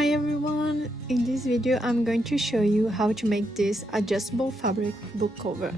Hi everyone! In this video I'm going to show you how to make this adjustable fabric book cover.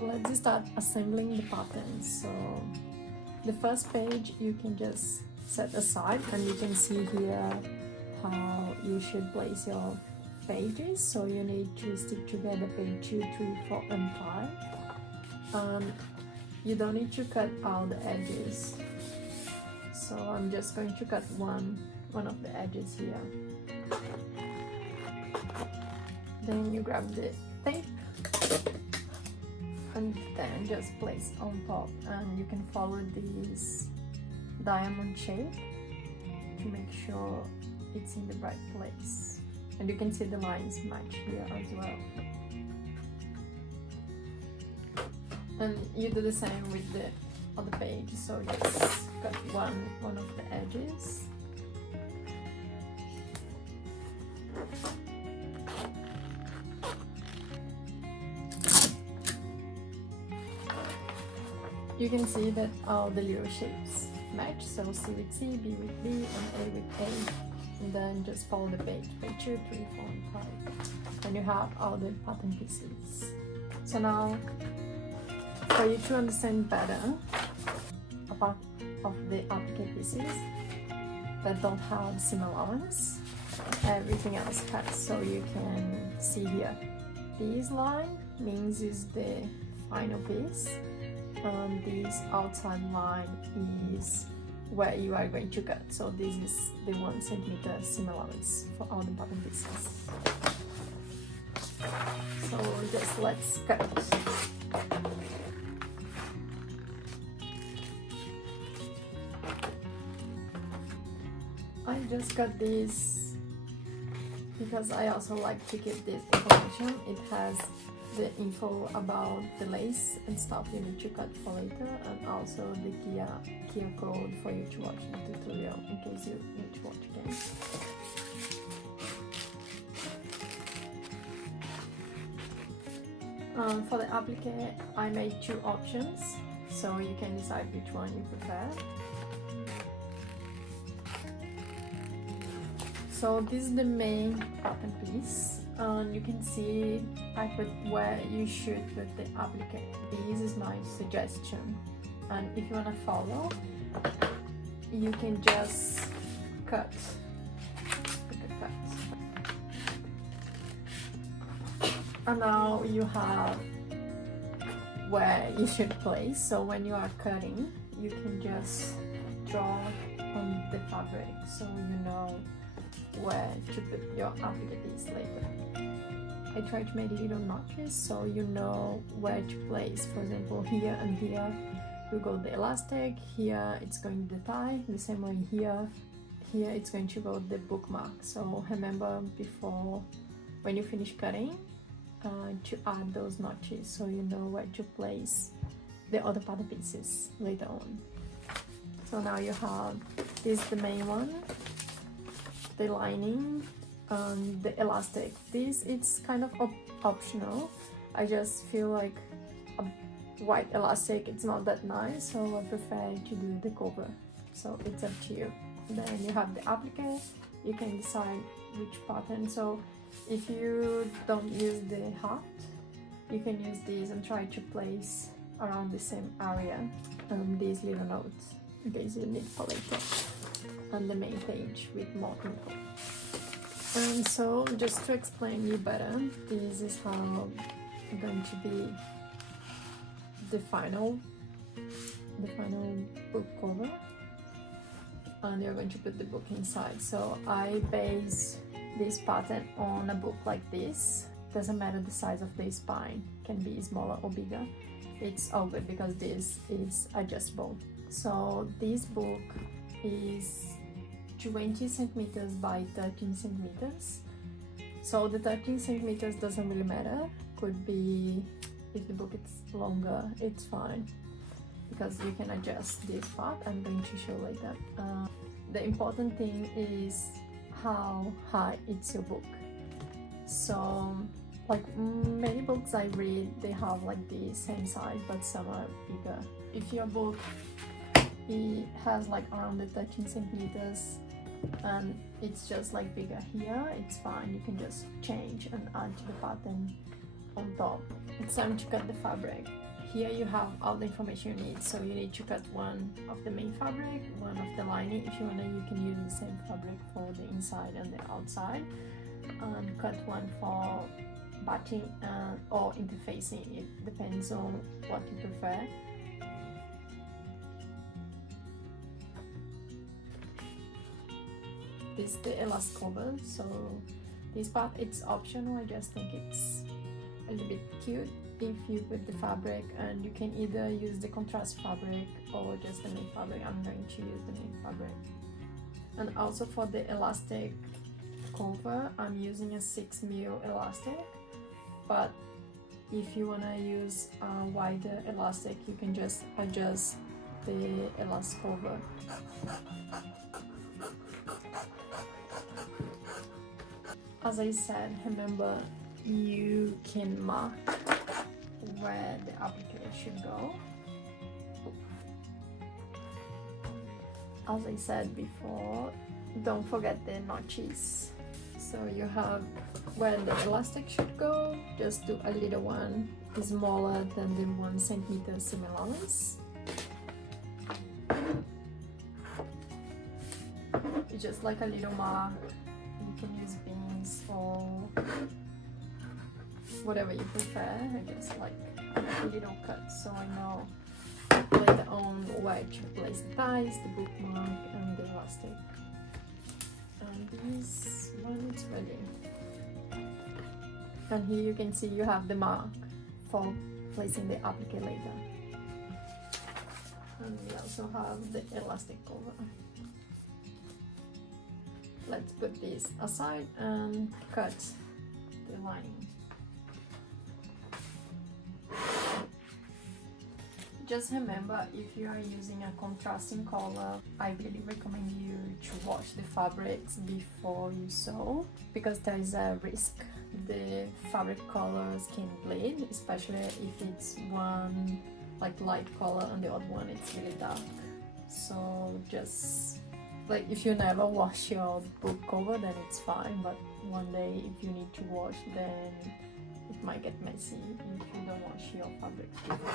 Let's start assembling the pattern. So the first page you can just set aside, and you can see here how you should place your pages. So you need to stick together page 2, 3, 4 and 5. You don't need to cut out the edges, so I'm just going to cut one of the edges here. Then you grab the tape and then just place on top, and you can follow this diamond shape to make sure it's in the right place, and you can see the lines match here as well. And you do the same with the other page, so just cut one of the edges. You can see that all the little shapes match, so C with C, B with B, and A with A, and then just follow the page 2, 3, 4 and 5, and you have all the pattern pieces. So now, for you to understand better a part of the applique pieces that don't have seam allowance, everything else cuts, so you can see here, this line means is the final piece, and this outside line is where you are going to cut, so this is the 1 centimeter seam allowance for all the bottom pieces. So just let's cut. I just got this because I also like to keep this information. It has the info about the lace and stuff you need to cut for later, and also the Kia code for you to watch the tutorial in case you need to watch again. For the applique, I made 2 options, so you can decide which one you prefer. So this is the main pattern piece, and you can see I put where you should put the applique. This is my suggestion, and if you want to follow, you can just cut. And now you have where you should place, so when you are cutting, you can just draw on the fabric so you know where to put your applique piece later. I try to make little notches so you know where to place. For example, here and here will go the elastic, here it's going the tie, the same way here it's going to go the bookmark. So remember before, when you finish cutting, to add those notches so you know where to place the other pattern pieces later on. So now you have this, the main one, the lining and the elastic. This it's kind of optional. I just feel like a white elastic, it's not that nice, so I prefer to do the cover, so it's up to you. Then you have the applique, you can decide which pattern. So if you don't use the heart, you can use these and try to place around the same area these little notes in case you need for later, and the main page with more info. And so just to explain you better, this is how going to be the final book cover, and you're going to put the book inside. So I base this pattern on a book like this. Doesn't matter the size of the spine, can be smaller or bigger, it's all good because this is adjustable. So this book is 20 centimeters by 13 centimeters, So the 13 centimeters doesn't really matter. Could be, if the book is longer, it's fine, because you can adjust this part. I'm going to show later. The important thing is how high is your book. So like many books I read, they have like the same size, but some are bigger. If your book it has like around the 13 centimeters and it's just like bigger here, it's fine. You can just change and add to the pattern on top. It's time to cut the fabric. Here you have all the information you need. So you need to cut one of the main fabric, one of the lining. If you wanna, you can use the same fabric for the inside and the outside. And cut one for batting or interfacing. It depends on what you prefer. This is the elast cover, so this part it's optional. I just think it's a little bit cute if you put the fabric, and you can either use the contrast fabric or just the main fabric. I'm going to use the main fabric. And also for the elastic cover, I'm using a 6mm elastic, but if you want to use a wider elastic, you can just adjust the elastic cover. As I said, remember, you can mark where the applicator should go. As I said before, don't forget the notches. So you have where the elastic should go, just do a little one smaller than the 1 centimeter seam allowance. It's just like a little mark. You can use beans or whatever you prefer. I just like a little cut so I know later on where to place the ties, the bookmark and the elastic. And this one is ready. And here you can see you have the mark for placing the applique later. And we also have the elastic cover. Let's put this aside and cut the lining. Just remember, if you are using a contrasting color, I really recommend you to wash the fabrics before you sew, because there is a risk the fabric colors can bleed, especially if it's one like light color and the other one it's really dark. So just like if you never wash your book cover, then it's fine, but one day if you need to wash, then it might get messy if you don't wash your fabrics before.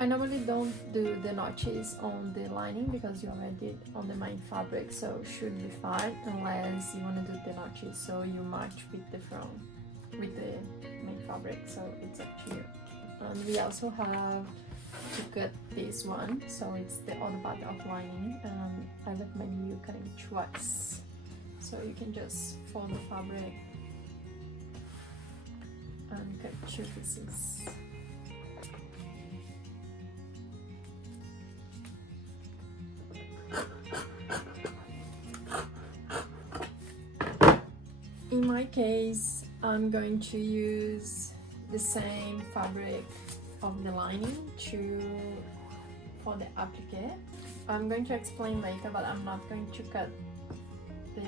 I normally don't do the notches on the lining because you already did on the main fabric, so it should be fine unless you want to do the notches so you match with the front, with the main fabric, so it's up to you. And we also have to cut this one, so it's the other part of lining, and I recommend you cutting twice. So you can just fold the fabric and cut 2 pieces. In my case, I'm going to use the same fabric of the lining for the applique. I'm going to explain later, but I'm not going to cut the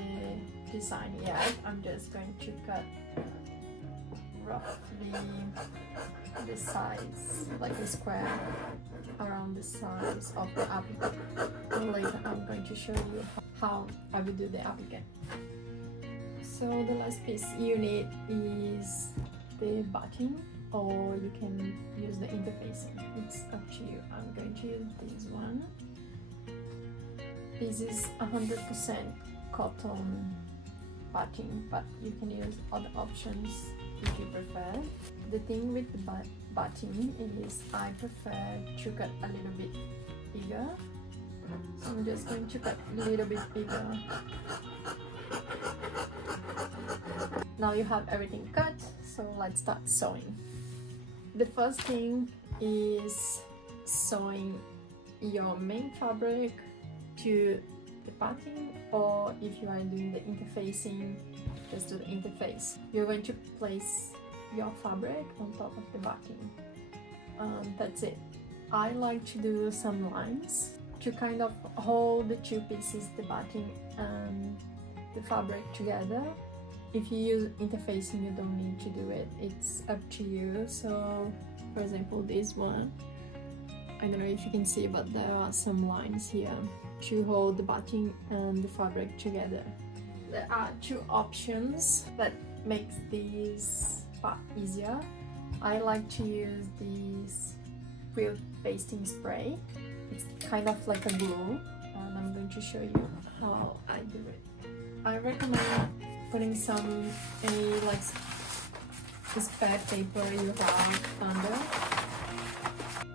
design yet. I'm just going to cut roughly the size, like the square around the size of the applique. And later I'm going to show you how I will do the applique. So the last piece you need is the button, or you can use the interfacing. It's up to you. I'm going to use this one. This is 100% cotton button, but you can use other options if you prefer. The thing with the button is I prefer to cut a little bit bigger. So I'm just going to cut a little bit bigger. Now you have everything cut, so let's start sewing. The first thing is sewing your main fabric to the batting, or if you are doing the interfacing, just do the interface. You're going to place your fabric on top of the batting. That's it. I like to do some lines to kind of hold the two pieces, the batting and the fabric together. If you use interfacing, you don't need to do it, it's up to you. So for example, this one, I don't know if you can see, but there are some lines here to hold the batting and the fabric together. There are two options that makes this part easier. I like to use this quilt pasting spray. It's kind of like a glue, and I'm going to show you how I do it. I recommend putting some like spare paper you have under,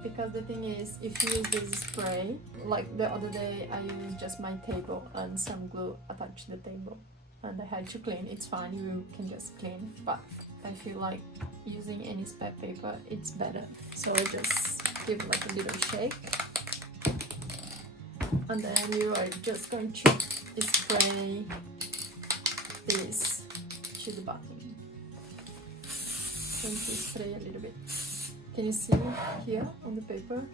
because the thing is, if you use this spray, like the other day I used just my table and some glue attached to the table and I had to clean. It's fine, you can just clean, but I feel like using any spare paper it's better. So just give like a little shake, and then you are just going to spray this to the bottom. Going to spray a little bit. Can you see here on the paper?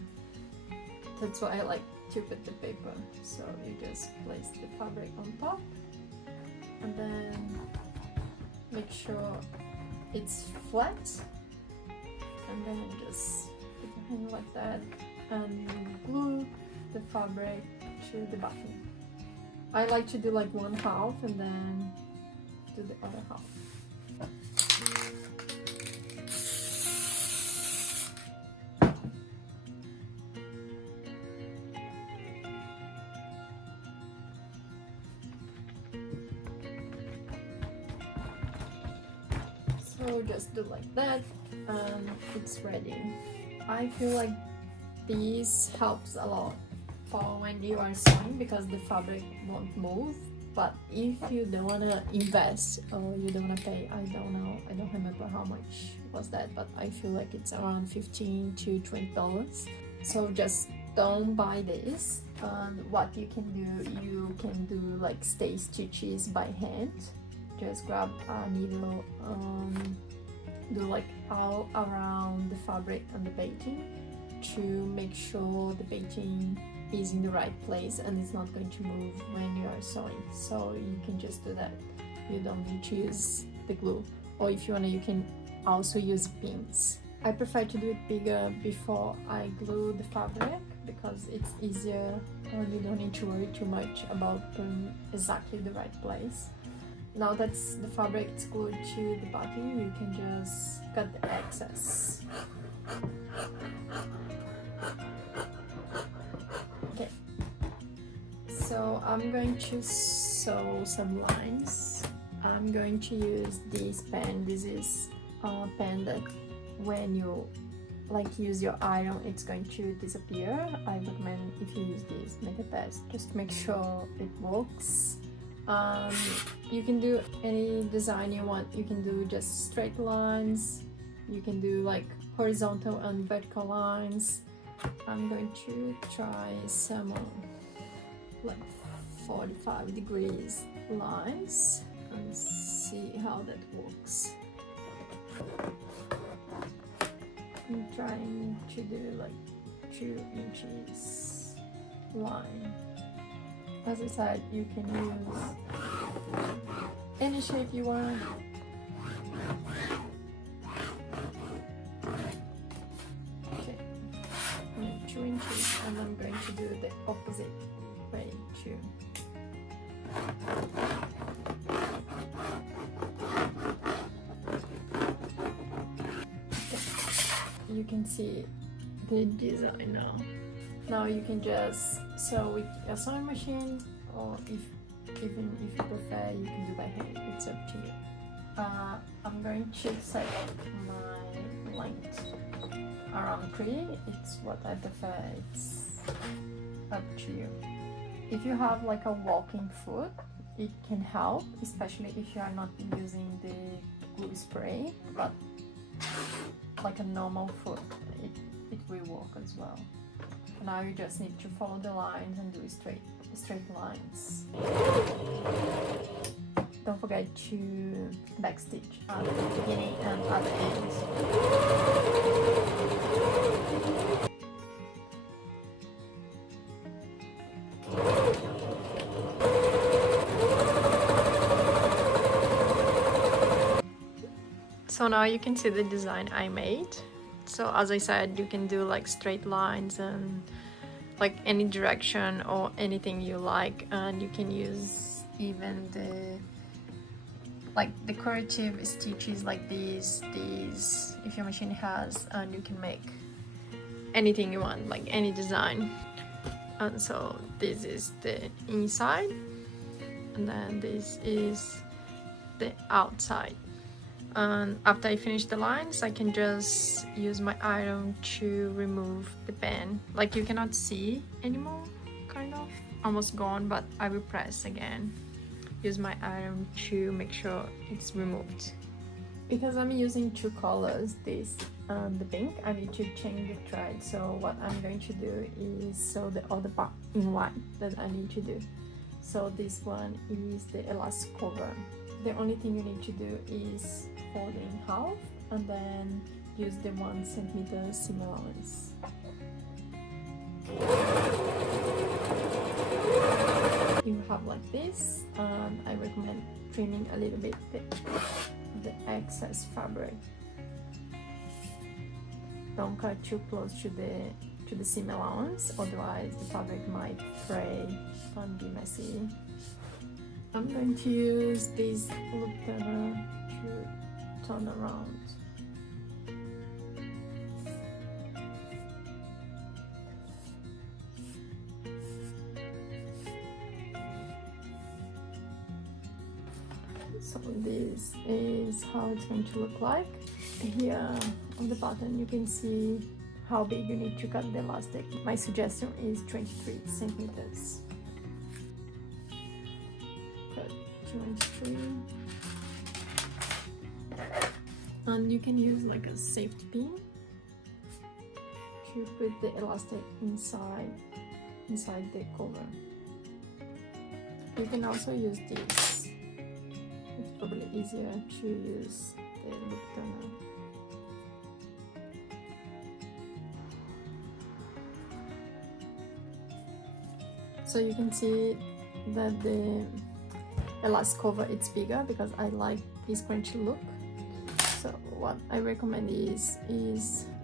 That's why I like to put the paper. So you just place the fabric on top, and then make sure it's flat, and then just put your hand like that and glue the fabric to the bottom. I like to do like one half and then do the other half. So just do like that and it's ready. I feel like this helps a lot for when you are sewing because the fabric won't move. But if you don't want to invest or you don't want to pay, I don't know, I don't remember how much was that, but I feel like it's around $15 to $20. So just don't buy this. What you can do like stay stitches by hand. Just grab a needle, do like all around the fabric and the baiting to make sure the baiting is in the right place and it's not going to move when you are sewing. So you can just do that. You don't need to use the glue, or if you wanna, you can also use pins. I prefer to do it bigger before I glue the fabric because it's easier and you don't need to worry too much about putting exactly the right place. Now that the fabric is glued to the bottom, you can just cut the excess. Okay, so I'm going to sew some lines. I'm going to use this pen. This is a pen that when you use your iron, it's going to disappear. I recommend if you use this, make a test, just make sure it works. You can do any design you want. You can do just straight lines, you can do like horizontal and vertical lines. I'm going to try some like 45 degrees lines and see how that works. I'm trying to do like 2 inches line. As I said, you can use any shape you want. Okay, 2 inches, and I'm going to do the opposite way too. Okay. You can see the design now. Now you can just sew with a sewing machine, or even if you prefer, you can do by hand. It's up to you. I'm going to set my length around 3. It's what I prefer. It's up to you. If you have like a walking foot, it can help, especially if you are not using the glue spray. But like a normal foot, it will work as well. Now you just need to follow the lines and do straight lines. Don't forget to backstitch at the beginning and at the end. So now you can see the design I made. So as I said, you can do like straight lines and like any direction or anything you like, and you can use even the like decorative stitches like these if your machine has, and you can make anything you want, like any design. And so this is the inside, and then this is the outside. And after I finish the lines, I can just use my iron to remove the band. Like you cannot see anymore, kind of almost gone, but I will press again, use my iron to make sure it's removed. Because I'm using two colors, this and the pink, I need to change the thread. So what I'm going to do is sew the other part in white that I need to do. So this one is the elastic cover. The only thing you need to do is fold in half and then use the 1 centimeter seam allowance. You have like this, and I recommend trimming a little bit the excess fabric. Don't cut too close to the seam allowance, otherwise the fabric might fray and be messy. I'm going to use this loop turner to turn around. So this is how it's going to look like. Here on the bottom you can see how big you need to cut the elastic. My suggestion is 23 centimeters. Cut 23. And you can use like a safety pin to put the elastic inside the cover. You can also use this. It's probably easier to use the loop turner. So you can see that the elastic cover it's bigger because I like this crunchy look. So what I recommend is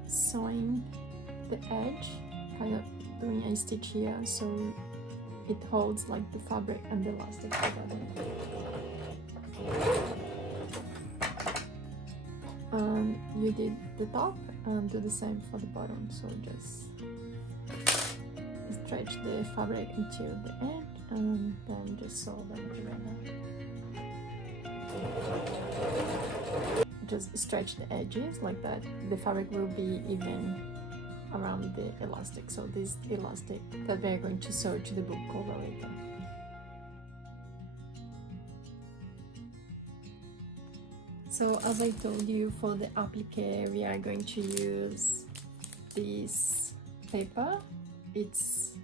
sewing the edge, kind of doing a stitch here so it holds like the fabric and the elastic together. You did the top and do the same for the bottom, so just stretch the fabric until the end and then just sew them together. Just stretch the edges like that. The fabric will be even around the elastic, so this elastic that we're going to sew to the book cover later. So as I told you, for the applique we are going to use this paper. It's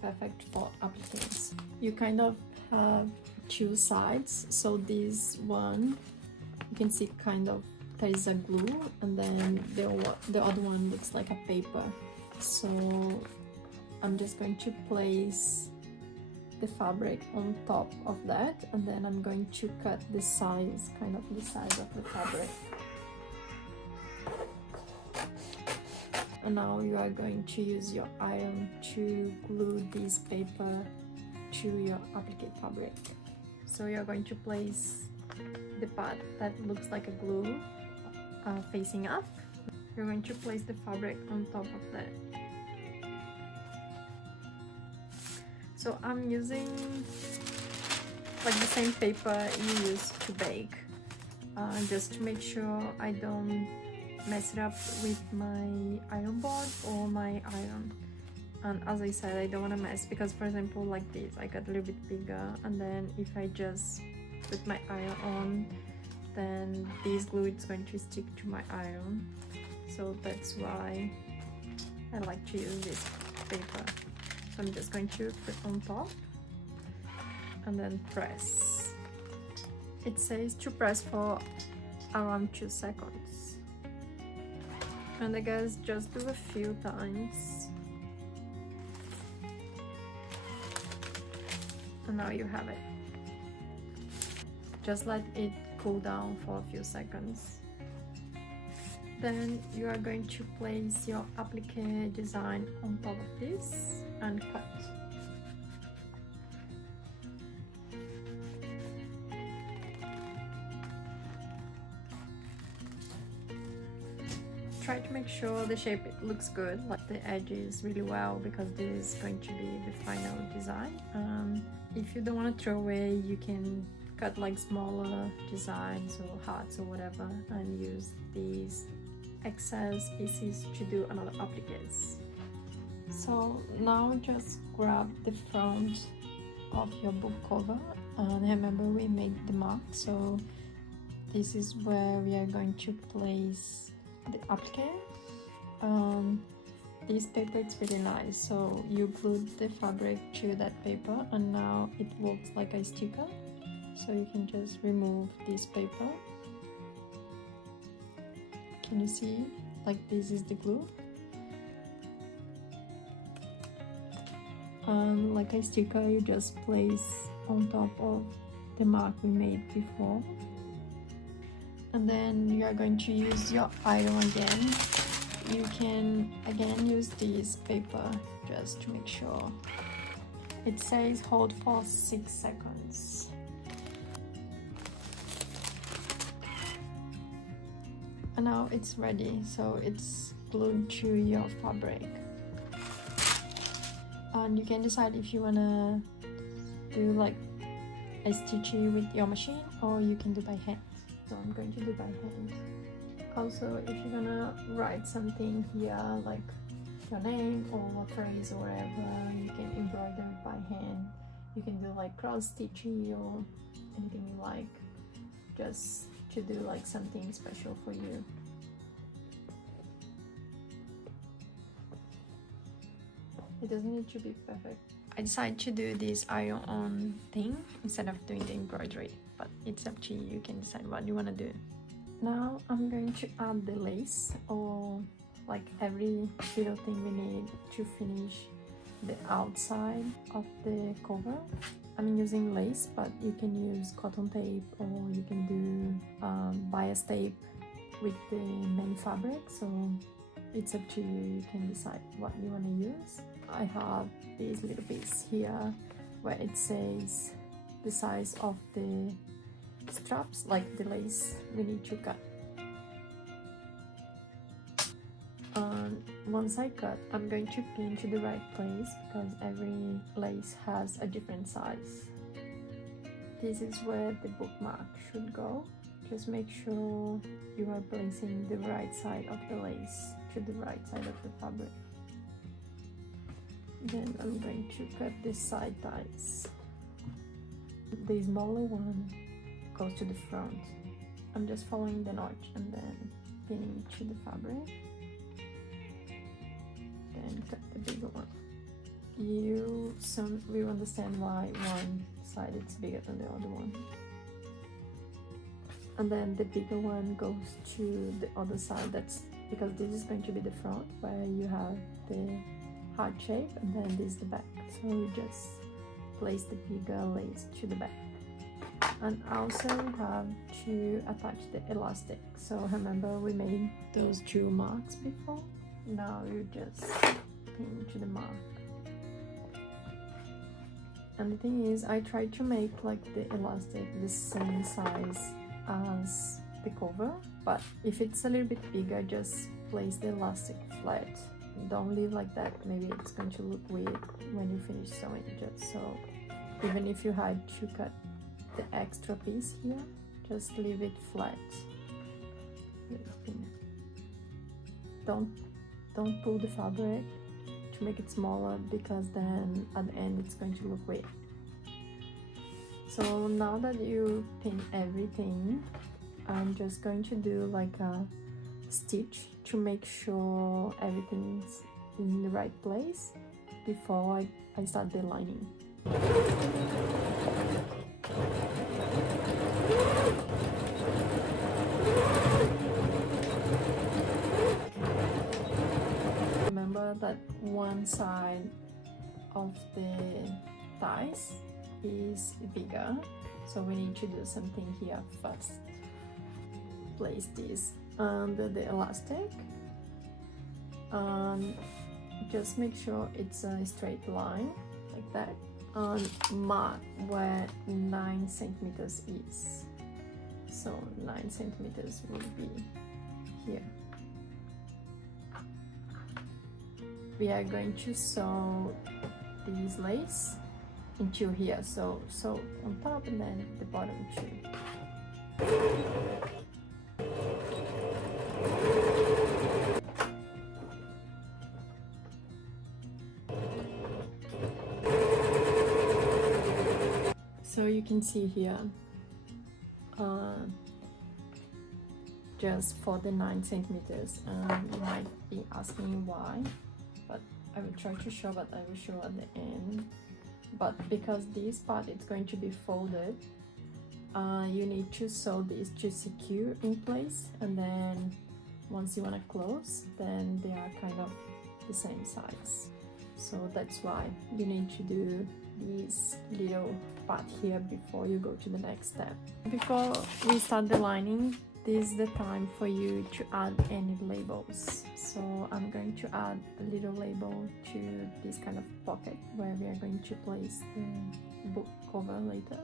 perfect for appliques. You kind of have two sides, so this one you can see kind of there is a glue, and then the other one looks like a paper. So I'm just going to place the fabric on top of that, and then I'm going to cut the size, kind of the size of the fabric. And now you are going to use your iron to glue this paper to your applique fabric. So you're going to place the part that looks like a glue facing up. You're going to place the fabric on top of that. So I'm using like the same paper you use to bake, just to make sure I don't mess it up with my iron board or my iron. And as I said, I don't want to mess, because for example like this I got a little bit bigger, and then if I just put my iron on, then this glue is going to stick to my iron. So that's why I like to use this paper. So I'm just going to put on top and then press. It says to press for around 2 seconds. And I guess just do a few times. And now you have it. Just let it cool down for a few seconds. Then you are going to place your applique design on top of this and cut. Try to make sure the shape looks good, like the edges really well, because this is going to be the final design. If you don't want to throw away, you can cut like smaller designs or hearts or whatever and use these excess pieces to do another appliques. So now just grab the front of your book cover, and remember we made the mark, so this is where we are going to place the applique. This paper is really nice, so you glued the fabric to that paper and now it looks like a sticker, so you can just remove this paper. Can you see? Like, this is the glue, and like a sticker you just place on top of the mark we made before. And then you are going to use your iron again. You can again use this paper just to make sure. It says hold for 6 seconds. And now it's ready, so it's glued to your fabric. And you can decide if you wanna do like a stitchy with your machine, or you can do by hand. So I'm going to do by hand. Also, if you're gonna write something here, like your name or a phrase or whatever, you can embroider it by hand. You can do like cross stitchy or anything you like, just to do like something special for you. It doesn't need to be perfect. I decided to do this iron-on thing instead of doing the embroidery, but it's up to you. You can decide what you want to do. Now I'm going to add the lace, or like every little thing we need to finish the outside of the cover. I'm using lace, but you can use cotton tape, or you can do bias tape with the main fabric, so it's up to you. You can decide what you want to use. I have this little piece here where it says the size of the straps, like the lace we need to cut. And once I cut, I'm going to pin to the right place because every lace has a different size. This is where the bookmark should go. Just make sure you are placing the right side of the lace to the right side of the fabric. Then I'm going to cut the side ties. The smaller one goes to the front. I'm just following the notch and then pinning to the fabric. Then cut the bigger one. You soon will understand why one side is bigger than the other one. And then the bigger one goes to the other side. That's because this is going to be the front where you have the heart shape, and then this is the back. So you just place the bigger lace to the back. And also we have to attach the elastic. So remember we made those 2 marks before? Now you just pin to the mark. And the thing is, I tried to make like the elastic the same size as the cover, but if it's a little bit bigger, just place the elastic flat. Don't leave like that, maybe it's going to look weird when you finish sewing. Just so, even if you had to cut the extra piece here, just leave it flat. Don't pull the fabric to make it smaller, because then at the end it's going to look weird. So now that you pin everything, I'm just going to do like a stitch to make sure everything's in the right place before I start the lining. that one side of the thighs is bigger, so we need to do something here first. Place this under the elastic and just make sure it's a straight line like that, and mark where 9 centimeters is. So 9 centimeters will be here. We are going to sew these lace into here, so on top and then the bottom too. So you can see here, just for the 9 centimeters, you might be asking why, but I will try to show, but I will show at the end. But because this part is going to be folded, you need to sew this to secure in place, and then once you want to close, then they are kind of the same size. So that's why you need to do this little part here before you go to the next step. Before we start the lining, this is the time for you to add any labels. So I'm going to add a little label to this kind of pocket where we are going to place the book cover later.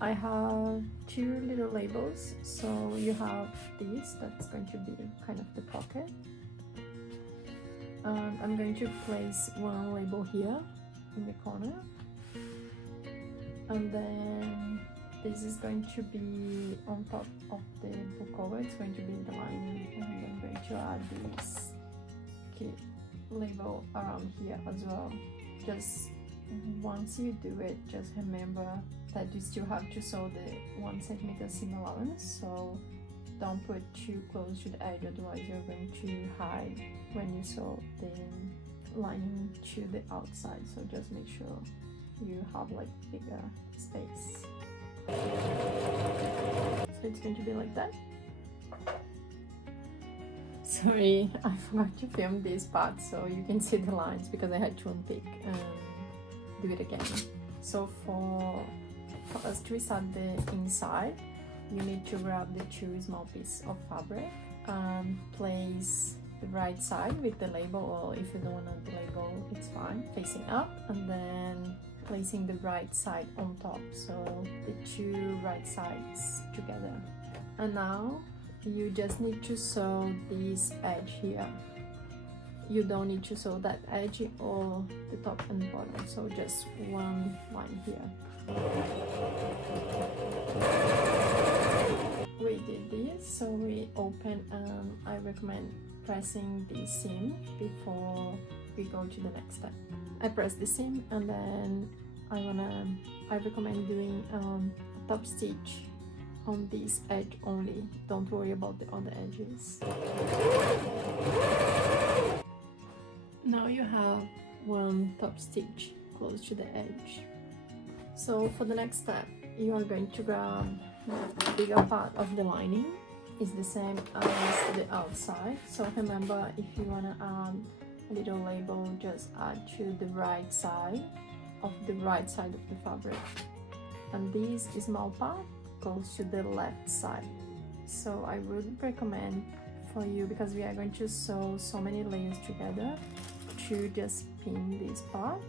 I have 2 little labels. So you have this, that's going to be kind of the pocket. And I'm going to place one label here in the corner. And then this is going to be on top of the book cover, it's going to be the lining, and I'm going to add this cute label around here as well. Just once you do it, just remember that you still have to sew the 1 centimeter seam allowance, so don't put too close to the edge, otherwise you're going to hide when you sew the lining to the outside. So just make sure you have like bigger space. So it's going to be like that. Sorry, I forgot to film this part so you can see the lines because I had to unpick and do it again. So for us to start the inside, you need to grab the 2 small pieces of fabric and place the right side with the label, or if you don't want the label, it's fine, facing up, and then placing the right side on top, so the 2 right sides together. And now you just need to sew this edge here. You don't need to sew that edge or the top and bottom, so just one line here. We did this, so we open, and I recommend pressing the seam before we go to the next step. I press the seam, and then I recommend doing a top stitch on this edge only. Don't worry about the other edges. Now you have one top stitch close to the edge. So for the next step, you are going to grab the bigger part of the lining. It's the same as the outside, so remember, if you want to add a little label, just add to the right side of the fabric, and this small part goes to the left side. So I would recommend for you, because we are going to sew so many layers together, to just pin this part.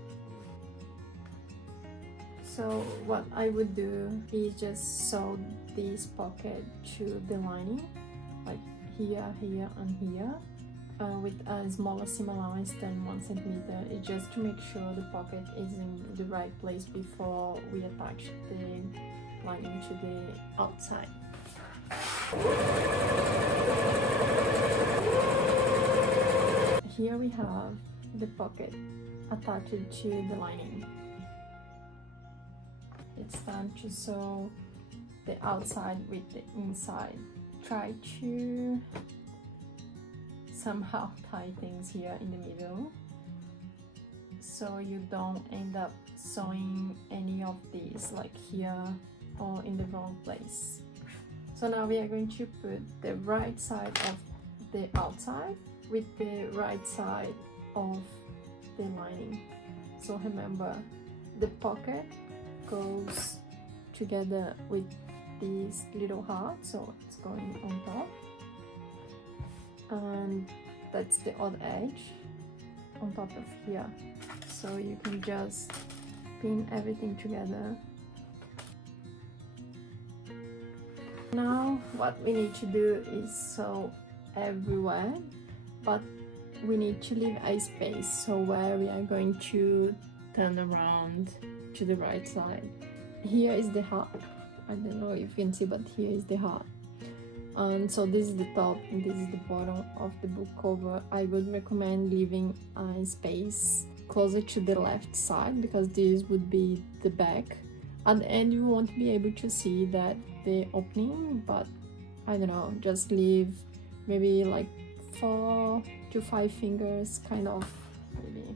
So what I would do is just sew this pocket to the lining, like here, here and here, with a smaller seam allowance than 1 centimeter. It's just to make sure the pocket is in the right place before we attach the lining to the outside. Here we have the pocket attached to the lining. It's time to sew the outside with the inside. Try to somehow tie things here in the middle, so you don't end up sewing any of these like here or in the wrong place. So now we are going to put the right side of the outside with the right side of the lining. So remember, the pocket goes together with this little heart, so it's going on top, and that's the other edge on top of here. So you can just pin everything together. Now what we need to do is sew everywhere, but we need to leave a space so where we are going to turn around to the right side. Here is the heart. I don't know if you can see, but here is the heart. And so this is the top and this is the bottom of the book cover. I would recommend leaving a space closer to the left side because this would be the back. At the end you won't be able to see that the opening, but I don't know, just leave maybe like 4 to 5 fingers, kind of, maybe.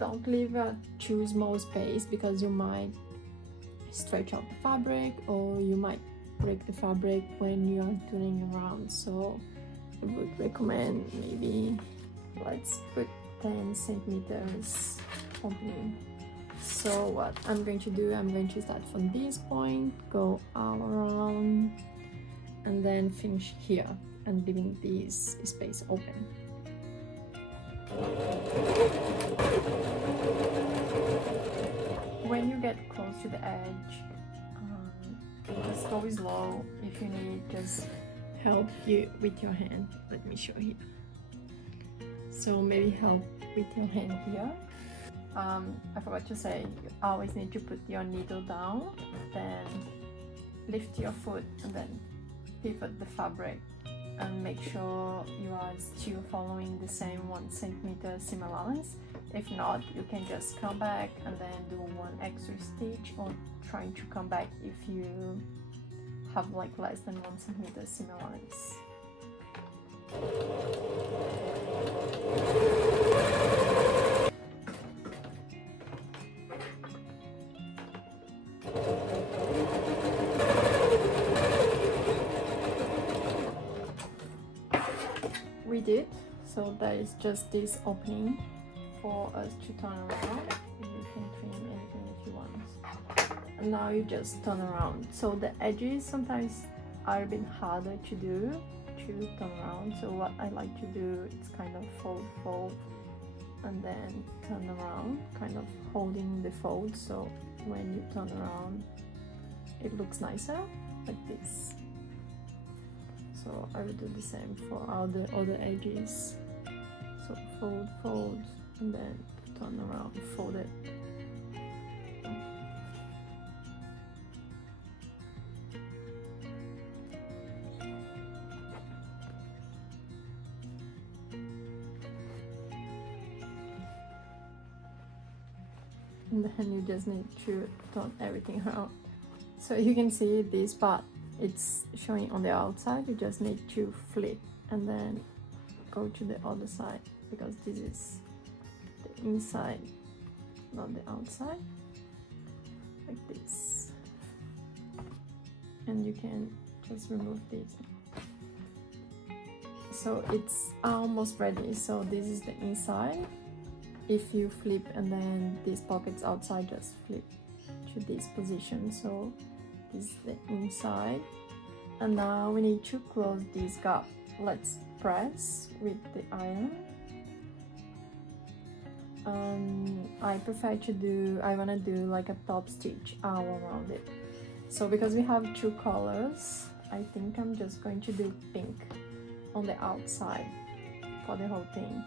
Don't leave a too small space because you might stretch out the fabric or you might break the fabric when you are turning around. So I would recommend maybe, let's put 10 centimeters opening. So what I'm going to do, I'm going to start from this point, go all around, and then finish here and leaving this space open. When you get close to the edge, just go slow. If you need just help you with your hand, let me show you. So maybe help with your hand here. I forgot to say, you always need to put your needle down, then lift your foot and then pivot the fabric and make sure you are still following the same 1 centimeter seam allowance. If not, you can just come back and then do 1 extra stitch, or trying to come back if you have like less than 1 centimeter seam allowance. We did, so there is just this opening for us to turn around. You can trim anything if you want. And now you just turn around. So the edges sometimes are a bit harder to do, to turn around. So what I like to do is kind of fold, and then turn around, kind of holding the fold. So when you turn around, it looks nicer, like this. So I will do the same for all the other edges. So fold, and then turn around, fold it. And then you just need to turn everything around. So you can see this part, it's showing on the outside. You just need to flip and then go to the other side, because this is the inside, not the outside, like this. And you can just remove this. So it's almost ready. So this is the inside. If you flip and then these pockets outside, just flip to this position. So this is the inside, and now we need to close this gap. Let's press with the iron. I prefer to do, I want to do like a top stitch all around it. So because we have 2 colors, I think I'm just going to do pink on the outside for the whole thing.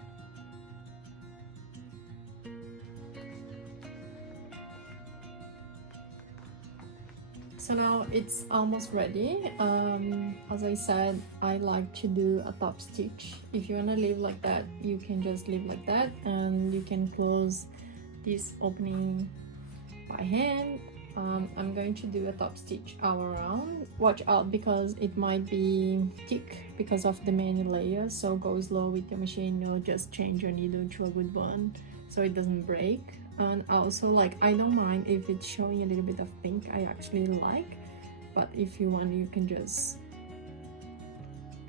So now it's almost ready. As I said, I like to do a top stitch. If you want to leave like that, you can just leave like that, and you can close this opening by hand. I'm going to do a top stitch all around. Watch out because it might be thick because of the many layers, so go slow with your machine, or just change your needle to a good one so it doesn't break. And also, like, I don't mind if it's showing a little bit of pink, I actually like, but if you want, you can just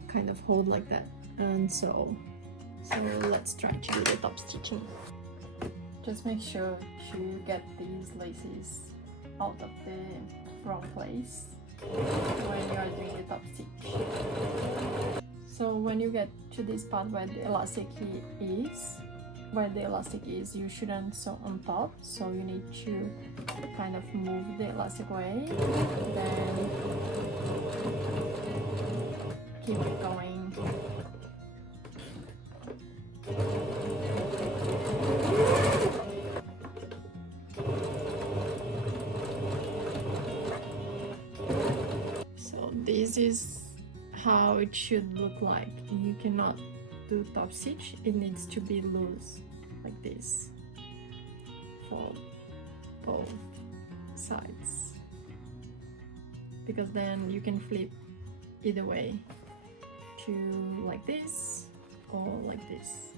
kind of hold like that and so let's try to do the top stitching. Just make sure to get these laces out of the wrong place when you are doing the top stitch. So when you get to this part where the elastic is, you shouldn't sew on top, so you need to kind of move the elastic away, then keep it going. So this is how it should look like. You cannot do top stitch, it needs to be loose like this for both sides, because then you can flip either way to like this or like this.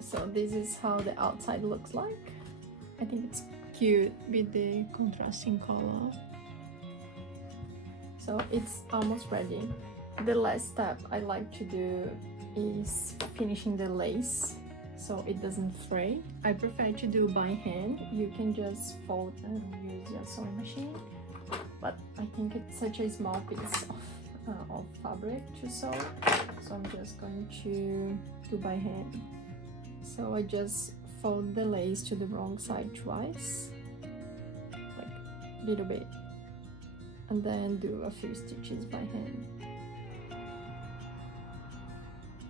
So this is how the outside looks like. I think it's cute with the contrasting color. So it's almost ready. The last step I like to do is finishing the lace so it doesn't fray. I prefer to do by hand. You can just fold and use your sewing machine, but I think it's such a small piece of fabric to sew, so I'm just going to do by hand. So I just fold the lace to the wrong side twice, like a little bit, and then do a few stitches by hand.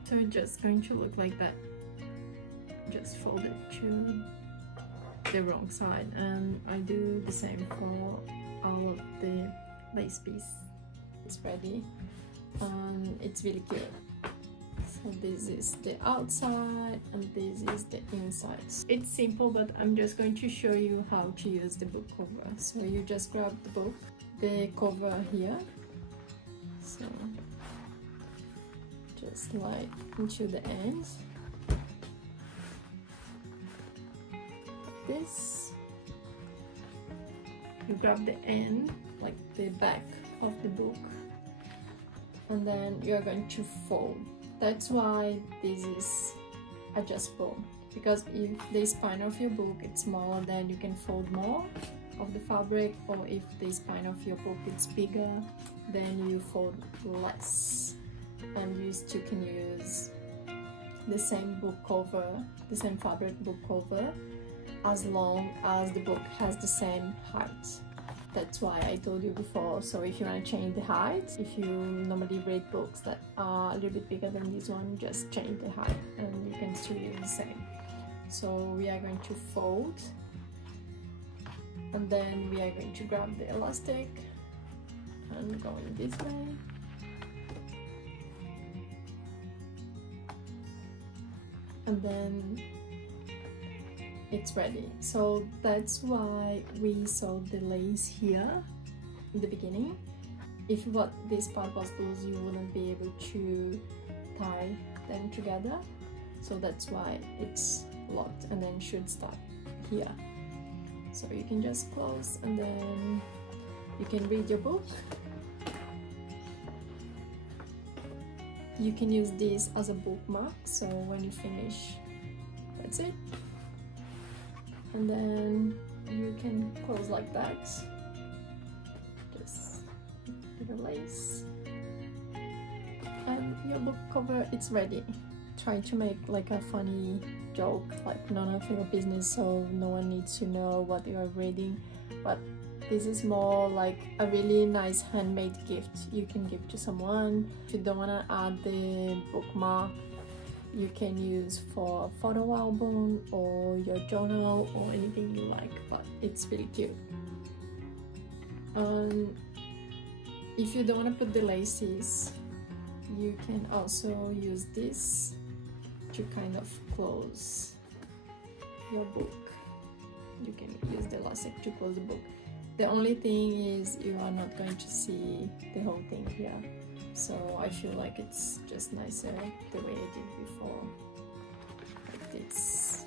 So it's just going to look like that. Just fold it to the wrong side, and I do the same for all of the lace piece. It's ready and it's really cute. So this is the outside and this is the inside. It's simple, but I'm just going to show you how to use the book cover. So you just grab the book, the cover here, so just slide into the ends like this. You grab the end, like the back of the book, and then you're going to fold. That's why this is adjustable, because if the spine of your book is smaller, then you can fold more of the fabric, or if the spine of your book is bigger, then you fold less. And you still can use the same book cover, the same fabric book cover, as long as the book has the same height. That's why I told you before. So if you want to change the height, if you normally read books that are a little bit bigger than this one, just change the height and you can still use the same. So we are going to fold, and then we are going to grab the elastic and going this way. And then it's ready. So that's why we sewed the lace here in the beginning. If what this part was loose, you wouldn't be able to tie them together. So that's why it's locked, and then should start here. So you can just close, and then you can read your book. You can use this as a bookmark, so when you finish, that's it. And then you can close like that. Just do the lace. And your book cover, it's ready. Try to make like a funny joke, like none of your business, so no one needs to know what you are reading. But this is more like a really nice handmade gift you can give to someone. If you don't want to add the bookmark, you can use for a photo album or your journal or anything you like, but it's really cute. If you don't want to put the laces, you can also use this to kind of close your book. You can use the elastic to close the book. The only thing is you are not going to see the whole thing here, so I feel like it's just nicer the way I did before, like this.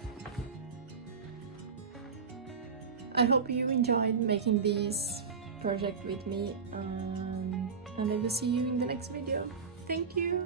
I hope you enjoyed making this project with me, and I will see you in the next video. Thank you!